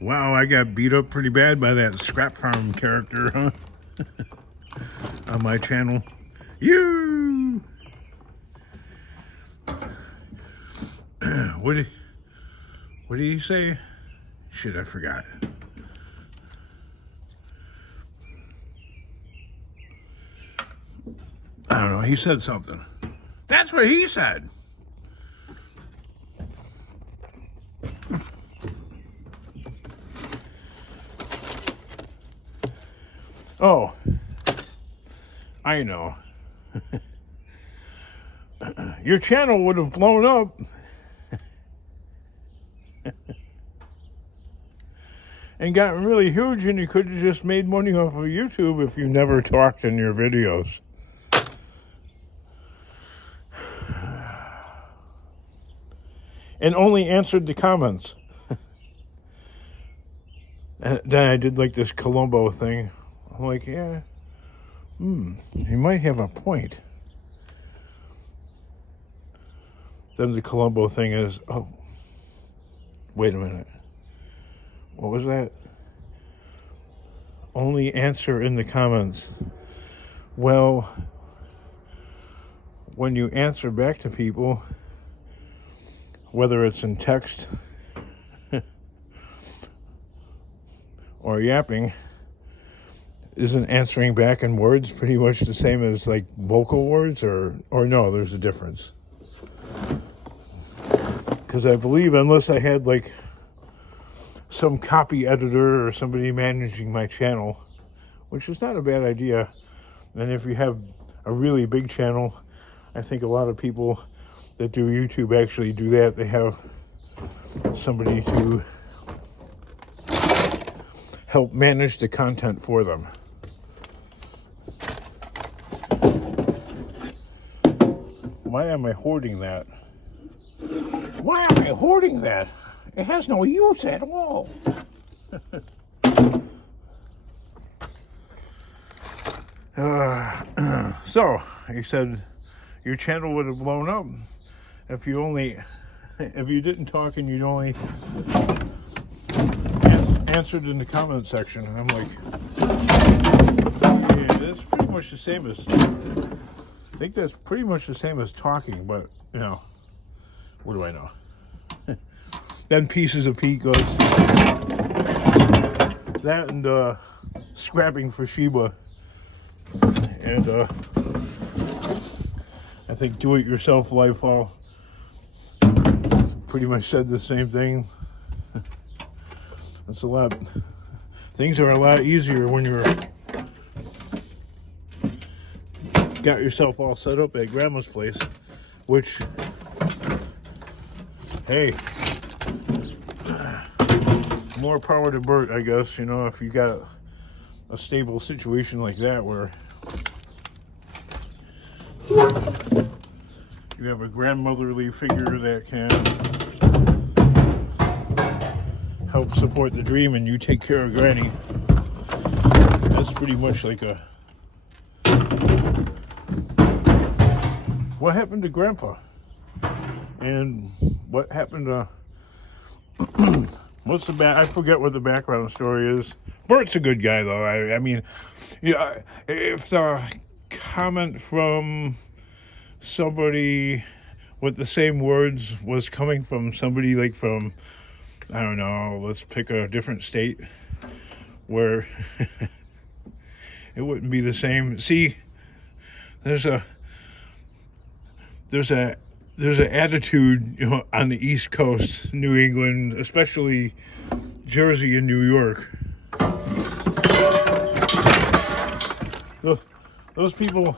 Wow, I got beat up pretty bad by that Scrap Farm character, huh? On my channel. You. What did he say? Shit, I forgot. I don't know. He said something. That's what he said. Oh, I know. Your channel would have blown up and gotten really huge, and you could have just made money off of YouTube if you never talked in your videos. And only answered the comments. And then I did like this Columbo thing. I'm like, yeah, he might have a point. Then the Columbo thing is, oh, wait a minute. What was that? Only answer in the comments. Well, when you answer back to people, whether it's in text or yapping, isn't answering back in words pretty much the same as like vocal words, or no, there's a difference? Because I believe unless I had like some copy editor or somebody managing my channel, which is not a bad idea, and if you have a really big channel, I think a lot of people that do YouTube actually do that. They have somebody to help manage the content for them. Why am I hoarding that? Why am I hoarding that? It has no use at all. So, he said your channel would have blown up if you didn't talk and you'd only answered in the comment section. And I'm like, yeah, that's pretty much the same as, I think that's pretty much the same as talking, but, you know, what do I know? Then Pieces of Pete goes, that and scrapping for Sheba. And I think Do-It-Yourself Lifehaul pretty much said the same thing. It's a lot, things are a lot easier when you're got yourself all set up at grandma's place, which, hey, more power to Bert, I guess. You know, if you got a stable situation like that where you have a grandmotherly figure that can help support the dream and you take care of Granny, that's pretty much like a, what happened to Grandpa? And what happened to what's the I forget what the background story is. Bert's a good guy though. I mean, yeah, if the comment from somebody with the same words was coming from somebody like from, I don't know, let's pick a different state where it wouldn't be the same. See, there's an attitude, you know, on the East Coast, New England, especially Jersey and New York. Those people,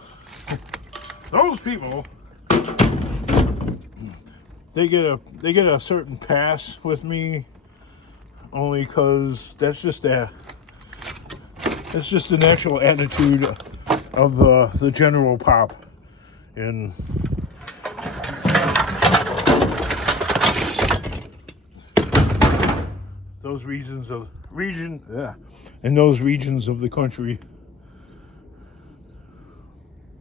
they get a certain pass with me, only because that's just the natural attitude of the general pop in those regions of the country.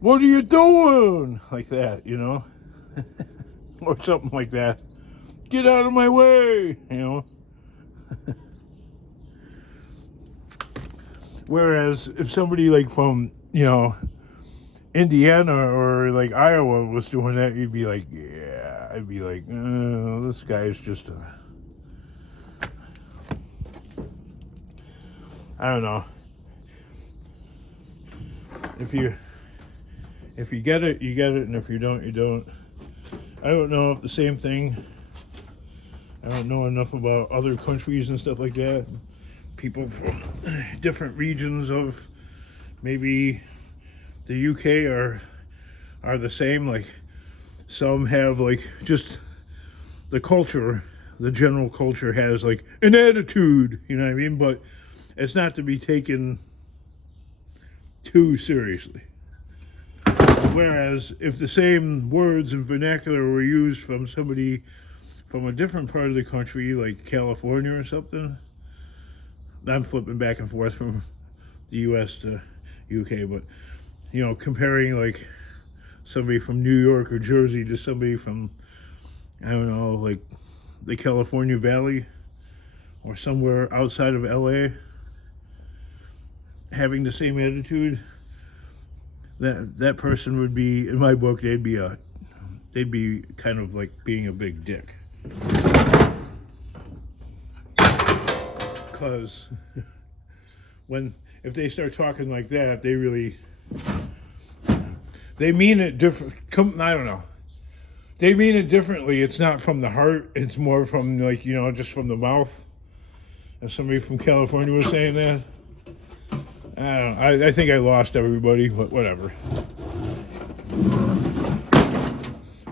What are you doing? Like that, you know? Or something like that. Get out of my way, you know? Whereas if somebody like from, Indiana or like Iowa was doing that, you'd be like, yeah, I'd be like, this guy's just I don't know. If you get it, you get it, and if you don't, you don't. I don't know if the same thing. I don't know enough about other countries and stuff like that. People from different regions of maybe the UK are the same. Like some have like just the culture, the general culture has like an attitude, you know what I mean? But it's not to be taken too seriously. Whereas if the same words and vernacular were used from somebody from a different part of the country, like California or something, I'm flipping back and forth from the US to UK, but comparing like somebody from New York or Jersey to somebody from, I don't know, like the California Valley or somewhere outside of LA, having the same attitude, that person would be, in my book, they'd be kind of like being a big dick. Because if they start talking like that, they mean it different. I don't know. They mean it differently. It's not from the heart. It's more from like, just from the mouth. If somebody from California was saying that, I don't know. I think I lost everybody, but whatever.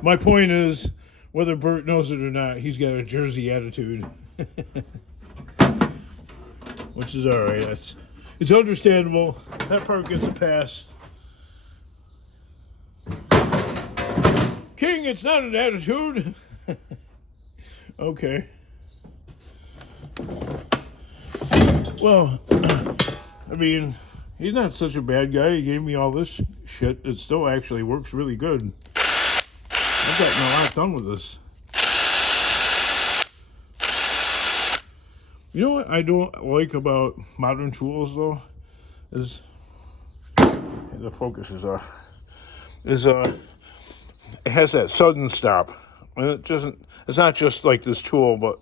My point is, whether Bert knows it or not, he's got a Jersey attitude. Which is all right. It's understandable. That part gets a pass. King, it's not an attitude. Okay. Well, I mean, he's not such a bad guy. He gave me all this shit. It still actually works really good. I've gotten a lot done with this. You know what I don't like about modern tools, though, is the focus is off. It has that sudden stop, and it's not just like this tool, but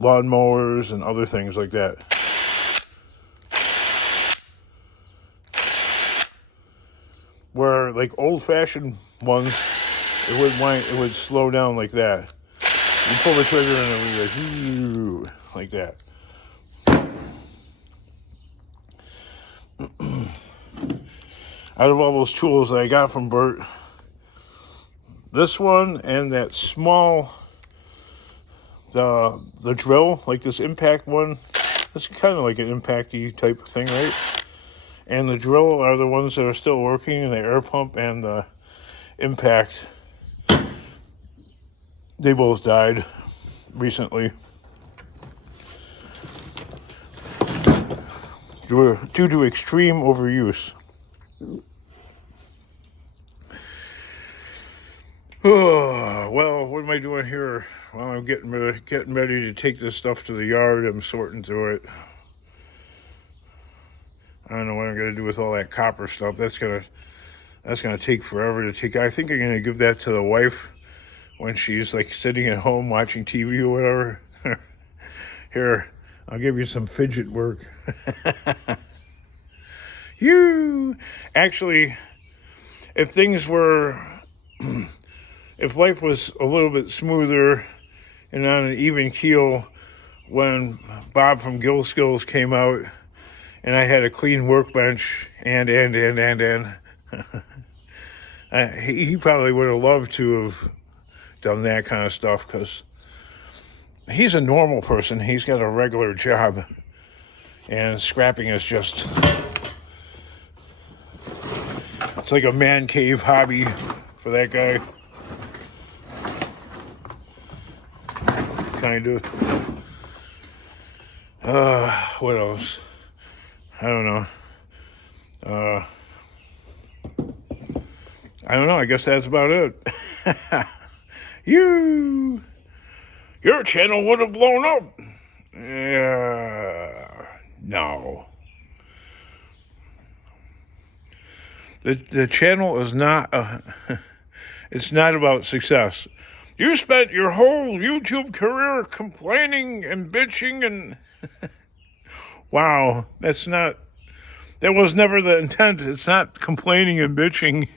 lawnmowers and other things like that. Where like old-fashioned ones, it would slow down like that. You pull the trigger and it would be like that. Out of all those tools that I got from Bert, this one and that small, the drill, like this impact one, it's kind of like an impact-y type of thing, right? And the drill are the ones that are still working, and the air pump and the impact, they both died recently due to extreme overuse. Oh, well, what am I doing here? Well, I'm getting ready to take this stuff to the yard. I'm sorting through it. I don't know what I'm gonna do with all that copper stuff. That's gonna take forever to take. I think I'm gonna give that to the wife when she's like sitting at home watching TV or whatever. Here, I'll give you some fidget work. Actually, if things were, if life was a little bit smoother and on an even keel when Bob from Gill Skills came out and I had a clean workbench and he probably would have loved to have done that kind of stuff, because he's a normal person. He's got a regular job, and scrapping is just, it's like a man cave hobby for that guy. Kind of. What else? I don't know. I don't know. I guess that's about it. Your channel would have blown up No. The channel is not it's not about success. You spent your whole YouTube career complaining and bitching and wow, that was never the intent. It's not complaining and bitching.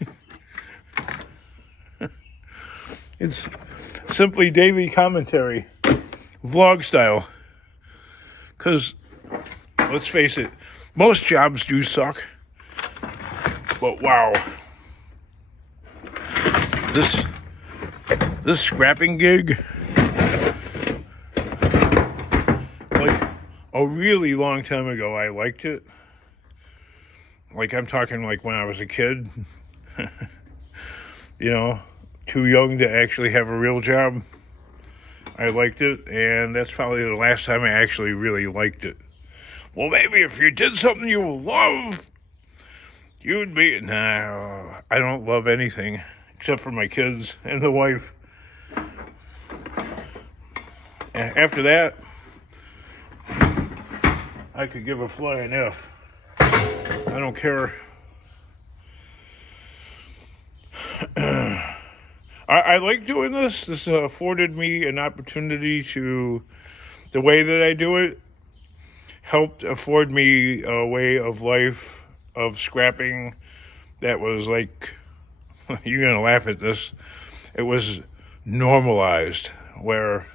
It's simply daily commentary, vlog style. Because, let's face it, most jobs do suck. But wow, this scrapping gig, like a really long time ago, I liked it. Like I'm talking like when I was a kid, you know, too young to actually have a real job. I liked it, and that's probably the last time I actually really liked it. Well, maybe if you did something you love, you'd be... Nah, I don't love anything except for my kids and the wife. And after that, I could give a flying F. I don't care. I like doing this. This afforded me an opportunity to... The way that I do it helped afford me a way of life of scrapping that was like... You're going to laugh at this. It was normalized, where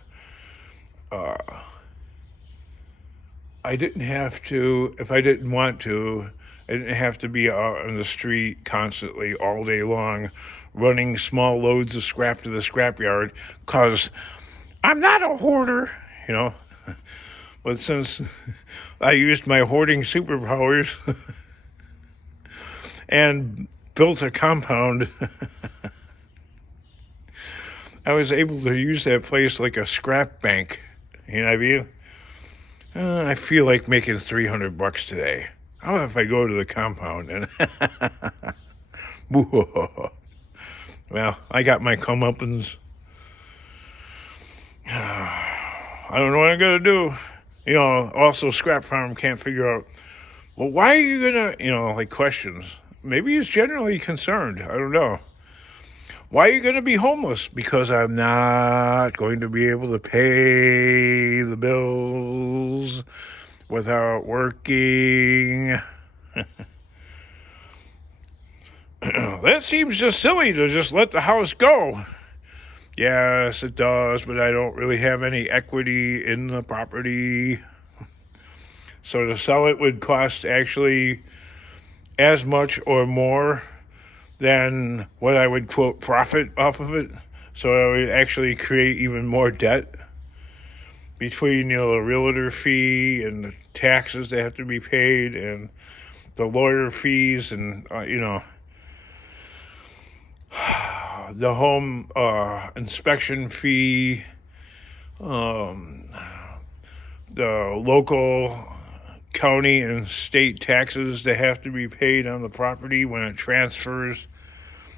I didn't have to, if I didn't want to, I didn't have to be out on the street constantly all day long running small loads of scrap to the scrapyard, because I'm not a hoarder, you know. But since I used my hoarding superpowers and built a compound, I was able to use that place like a scrap bank. You know what I mean? I feel like making $300 today. How about if I go to the compound and... Well, I got my comeuppance. I don't know what I'm going to do. You know, also Scrap Farm can't figure out, well, why are you going to, you know, like questions. Maybe he's generally concerned. I don't know. Why are you going to be homeless? Because I'm not going to be able to pay the bills without working. That seems just silly to just let the house go. Yes, it does, but I don't really have any equity in the property. So to sell it would cost actually as much or more than what I would, quote, profit off of it. So I would actually create even more debt between, you know, the realtor fee and the taxes that have to be paid and the lawyer fees and, you know, the home inspection fee, the local county and state taxes that have to be paid on the property when it transfers.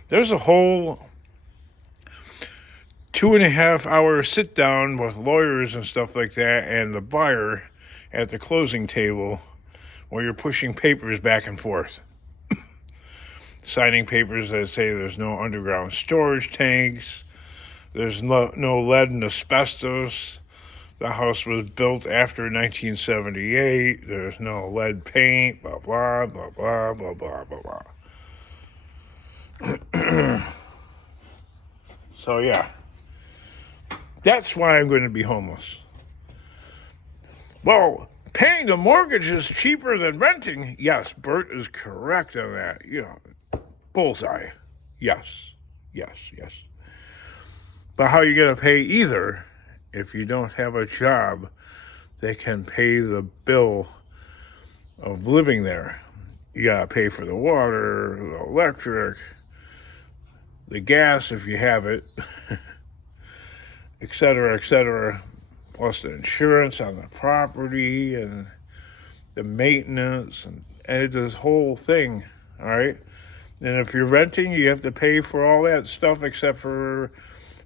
There's a whole 2.5 hour sit down with lawyers and stuff like that and the buyer at the closing table where you're pushing papers back and forth. Signing papers that say there's no underground storage tanks, there's no lead and asbestos, the house was built after 1978, there's no lead paint, blah, blah, blah, blah, blah, blah, blah, blah. So, yeah. That's why I'm going to be homeless. Well, paying the mortgage is cheaper than renting. Yes, Bert is correct on that. You know, bullseye. Yes, yes, yes. But how are you going to pay either if you don't have a job that can pay the bill of living there? You got to pay for the water, the electric, the gas if you have it, etc., plus the insurance on the property and the maintenance and this whole thing, all right? And if you're renting, you have to pay for all that stuff except for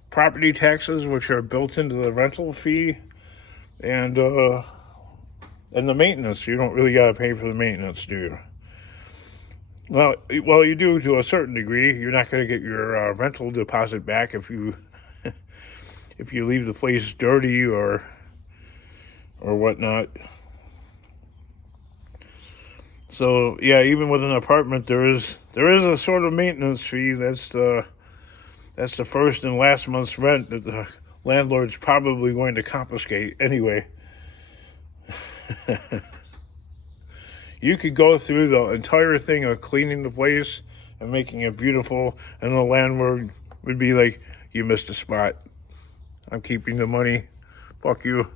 property taxes, which are built into the rental fee. And the maintenance, you don't really got to pay for the maintenance, do you? Well, you do to a certain degree. You're not going to get your rental deposit back if you if you leave the place dirty or whatnot. So yeah, even with an apartment, there is a sort of maintenance fee. That's the first and last month's rent that the landlord's probably going to confiscate anyway. You could go through the entire thing of cleaning the place and making it beautiful, and the landlord would be like, "You missed a spot. I'm keeping the money. Fuck you."